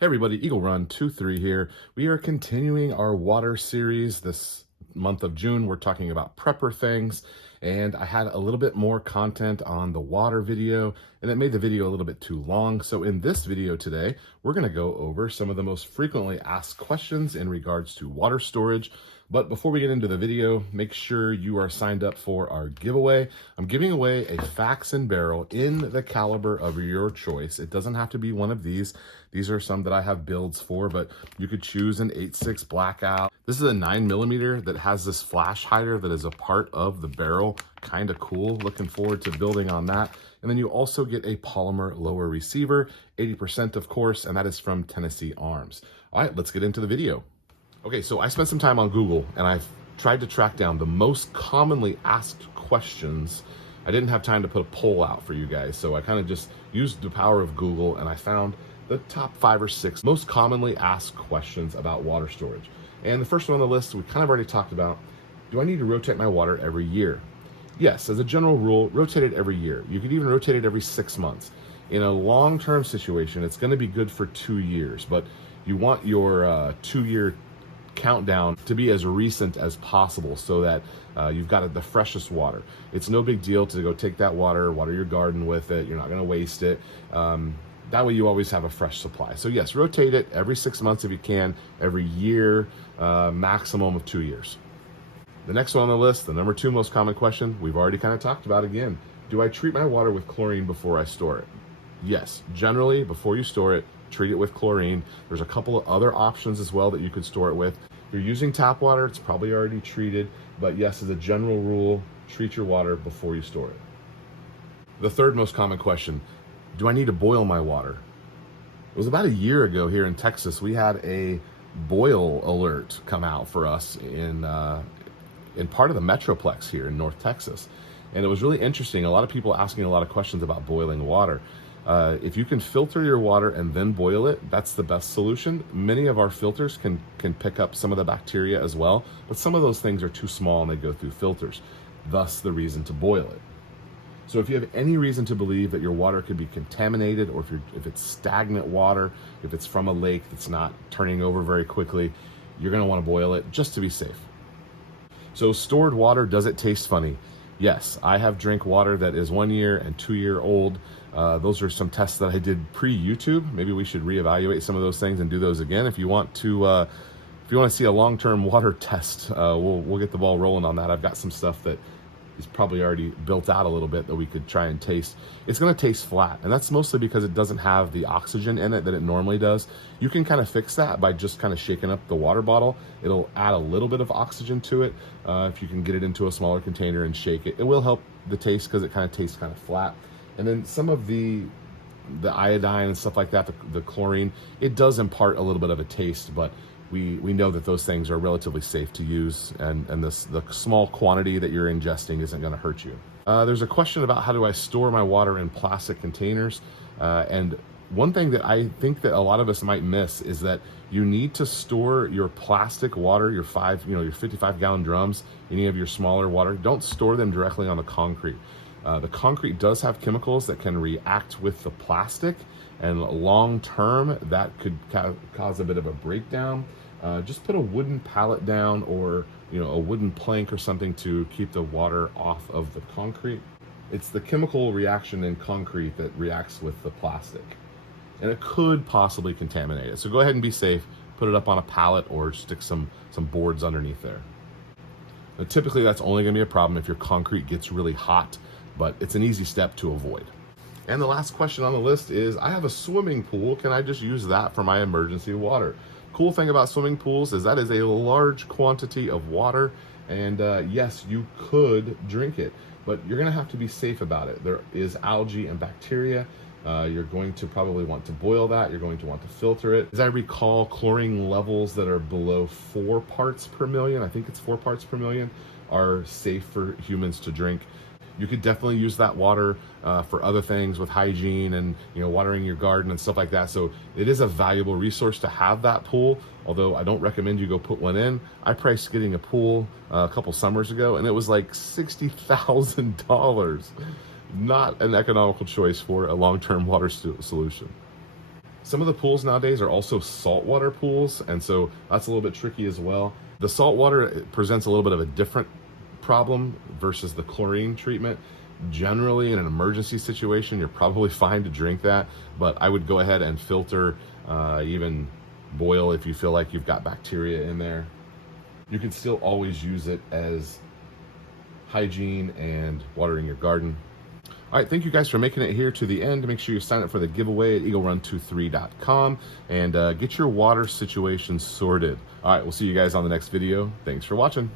Hey everybody, Eagle Run 23 here. We are continuing our water series this month of June. We're talking about prepper things, and I had a little bit more content on the water video, and it made the video a little bit too long. So in this video today, we're going to go over some of the most frequently asked questions in regards to water storage. But before we get into the video, make sure you are signed up for our giveaway. I'm giving away a Fax and Barrel in the caliber of your choice. It doesn't have to be one of these. These are some that I have builds for, but you could choose an 8.6 blackout. This is a 9mm that has this flash hider that is a part of the barrel. Kind of cool. Looking forward to building on that. And then you also get a polymer lower receiver, 80% of course, and that is from Tennessee Arms. All right, let's get into the video. Okay, so I spent some time on Google and I've tried to track down the most commonly asked questions. I didn't have time to put a poll out for you guys, so I kind of just used the power of Google and I found the top 5 or 6 most commonly asked questions about water storage. And the first one on the list, we kind of already talked about, do I need to rotate my water every year? Yes, as a general rule, rotate it every year. You could even rotate it every 6 months. In a long-term situation, it's gonna be good for 2 years, but you want your 2-year countdown to be as recent as possible so that you've got the freshest water. It's no big deal to go take that water your garden with it. You're not going to waste it. That way you always have a fresh supply. So yes, rotate it every 6 months if you can, every year, maximum of 2 years. The next one on the list, the number 2 most common question, we've already kind of talked about again. Do I treat my water with chlorine before I store it? Yes, generally before you store it, treat it with chlorine. There's a couple of other options as well that you could store it with. If you're using tap water, it's probably already treated, but yes, as a general rule, treat your water before you store it. The third most common question, do I need to boil my water? It was about a year ago here in Texas, we had a boil alert come out for us in part of the Metroplex here in North Texas. And it was really interesting. A lot of people asking a lot of questions about boiling water. If you can filter your water and then boil it, that's the best solution. Many of our filters can pick up some of the bacteria as well, but some of those things are too small and they go through filters, thus the reason to boil it. So if you have any reason to believe that your water could be contaminated, or if it's stagnant water, if it's from a lake that's not turning over very quickly, you're going to want to boil it just to be safe. So stored water, does it taste funny? Yes, I have drink water that is 1 year and 2 year old. Those are some tests that I did pre-YouTube. Maybe we should reevaluate some of those things and do those again. If you want to see a long-term water test, we'll get the ball rolling on that. I've got some stuff that is probably already built out a little bit that we could try and taste. It's going to taste flat, and that's mostly because it doesn't have the oxygen in it that it normally does. You can kind of fix that by just kind of shaking up the water bottle. It'll add a little bit of oxygen to it. If you can get it into a smaller container and shake it, it will help the taste because it kind of tastes kind of flat. And then some of the iodine and stuff like that, the chlorine, it does impart a little bit of a taste, but we know that those things are relatively safe to use, and the small quantity that you're ingesting isn't going to hurt you. There's a question about how do I store my water in plastic containers, and one thing that I think that a lot of us might miss is that you need to store your plastic water, your 55-gallon drums, any of your smaller water. Don't store them directly on the concrete. The concrete does have chemicals that can react with the plastic, and long term that could cause a bit of a breakdown. Just put a wooden pallet down, or a wooden plank or something to keep the water off of the concrete. It's the chemical reaction in concrete that reacts with the plastic, and it could possibly contaminate it. So go ahead and be safe. Put it up on a pallet or stick some boards underneath there. Now, typically that's only going to be a problem if your concrete gets really hot, but it's an easy step to avoid. And the last question on the list is, I have a swimming pool. Can I just use that for my emergency water? Cool thing about swimming pools is that is a large quantity of water, and yes, you could drink it, but you're going to have to be safe about it. There is algae and bacteria. You're going to probably want to boil that. You're going to want to filter it. As I recall, chlorine levels that are below 4 parts per million, I think it's 4 parts per million, are safe for humans to drink. You could definitely use that water for other things with hygiene and watering your garden and stuff like that. So it is a valuable resource to have that pool, although I don't recommend you go put one in. I priced getting a pool a couple summers ago, and it was like $60,000. Not an economical choice for a long-term water solution. Some of the pools nowadays are also saltwater pools, and so that's a little bit tricky as well. The saltwater presents a little bit of a different problem versus the chlorine treatment. Generally, in an emergency situation, you're probably fine to drink that, but I would go ahead and filter, even boil if you feel like you've got bacteria in there. You can still always use it as hygiene and watering your garden. All right, thank you guys for making it here to the end. Make sure you sign up for the giveaway at eaglerun23.com and get your water situation sorted. All right, we'll see you guys on the next video. Thanks for watching.